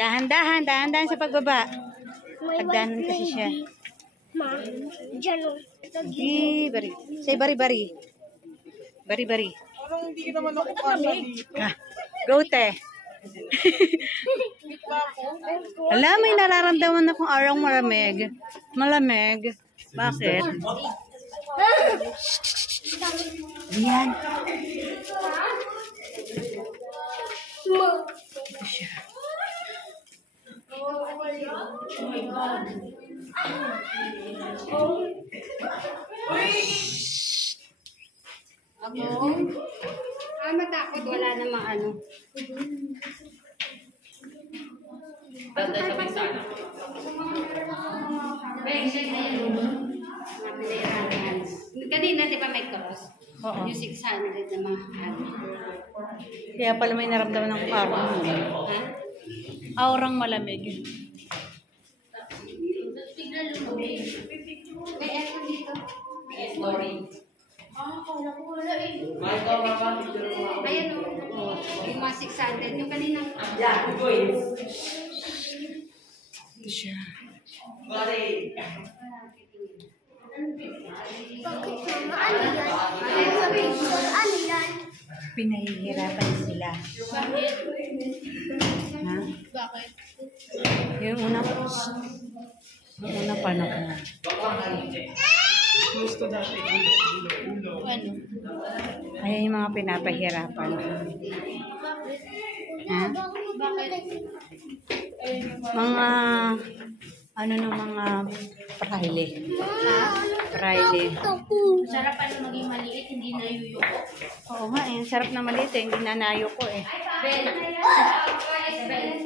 Dahan-dahan, dahan-dahan sa pagbaba. Pagdanan kasi siya. Bari. Say bari-bari. Bari-bari. Parang hindi naman ako kasya dito. Go, te. Alam, may nararamdaman akong araw malamig. Malamig. Bakit? Yan. Ito siya. Ako? Matakot. Wala namang ano. Kanina, di ba may cross? Oo. Yung 600 na mga ano. Kaya pala may naramdaman ng aurang malamig. Ha? Aurang malamig. Bigla lumabig. May ano dito? Story. Kala ko wala eh. Ayan o. Yung mga 600. Yung kanina. Yeah, good. Siya. Bakit mama? Ano yan? Ano yan? Pinahihirapan sila. Bakit? Ha? Bakit? Yung una panak na. Gusto dati ulo. Ano? Ayan yung mga pinapahirapan. Ha? Bakit? Mga ano ng mga praile. Praile. Sarap pala maging maliit, hindi na yuyuko. Oo nga, eh. Sarap na maliit eh. Hindi na nayo ko eh. Ben. Ben.